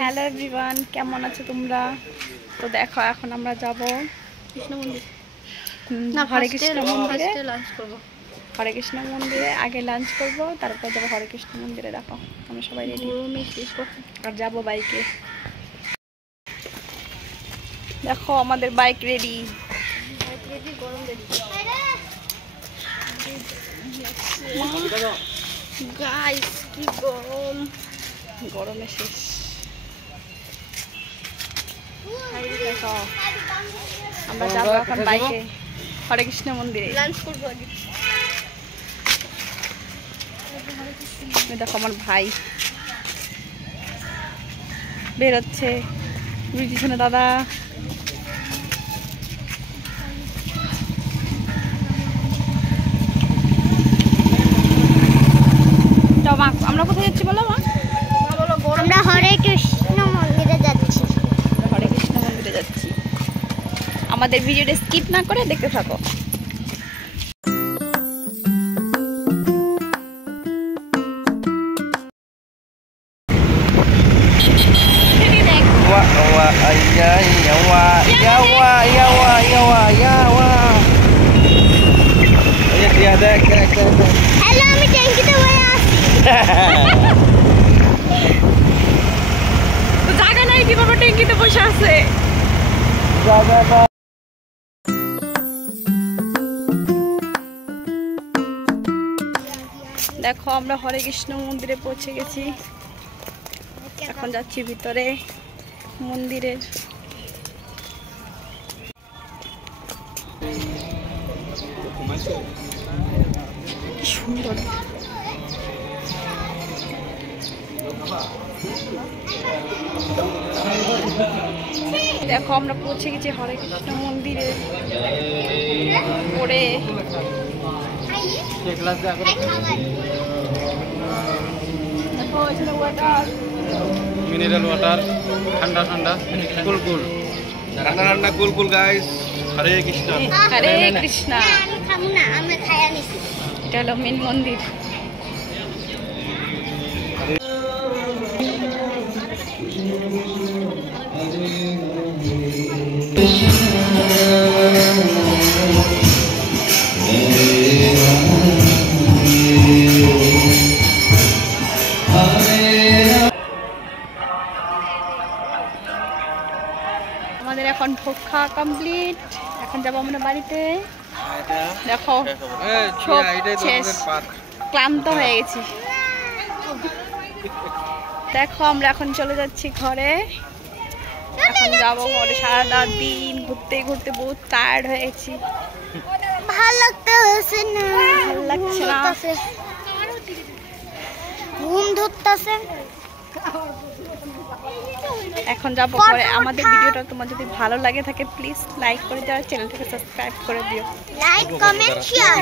Hello everyone, কেমন আছো তোমরা? তো দেখো এখন আমরা যাব কৃষ্ণ মন্দির হরে কৃষ্ণ মন্দিরে। লাঞ্চ করব। হরে কৃষ্ণ মন্দিরে আগে লাঞ্চ করব, তারপর যাবো হরে কৃষ্ণ মন্দিরে। দেখো আমরা সবাই রেডি আর যাবো বাইকে। দেখো আমাদের বাইক রেডি। গাইস কি গরম, গরমে শেষ। দেখো আমরা যাবো এখন বাইকে হরে কৃষ্ণ মন্দিরে লাঞ্চ করব আগে। দেখো আমার ভাই বেরোচ্ছে, পিছনে দাদা। আমরা কোথায় যাচ্ছি বলো মা? আমরা হরে কৃষ্ণ মন্দিরে যাচ্ছি। হরে কৃষ্ণ মন্দিরে যাচ্ছি। আমাদের ভিডিওটা স্কিপ না করে দেখতে থাকো। হ্যালো, আমি ট্যাঙ্কিতে বসে আছি। জায়গা নাই, কিভাবে ট্যাঙ্কিতে বসে আছে? দেখো আমরা হরে কৃষ্ণ মন্দিরে পৌঁছে গেছি। এখন যাচ্ছি ভিতরে মন্দিরের। কি সুন্দর। দেখো আমরা পৌঁছে গেছি হরে কৃষ্ণ মন্দিরে। পরে মিনারেল ওয়াটার, ঠান্ডা ঠান্ডা, কুল কুল, ঠান্ডা ঠান্ডা কুল কুল গাইস। হরে কৃষ্ণ, হরে কৃষ্ণ। আমি খাবো না, আমি খাইয়া নিছি। এটা হলো মেন মন্দির। আমাদের এখন ভোগ খাওয়া কমপ্লিট। এখন যাবো আমরা বাড়িতে। দেখো সব শেষ, ক্লান্ত হয়ে গেছি। দেখো আমরা এখন চলে যাচ্ছি ঘরে। এখন যাবো ঘরে। সারাটা দিন ঘুরতে ঘুরতে বহুত টায়ার্ড হয়ে গেছি। ভালো লাগতেছে না, ভালো লাগছে না। ঘুম ধরতেছে। এখন যাবো ঘরে। আমাদের ভিডিওটা তোমার যদি ভালো লাগে থাকে প্লিজ লাইক করে দাও, চ্যানেলটাকে সাবস্ক্রাইব করে দিও। Like, comment, share.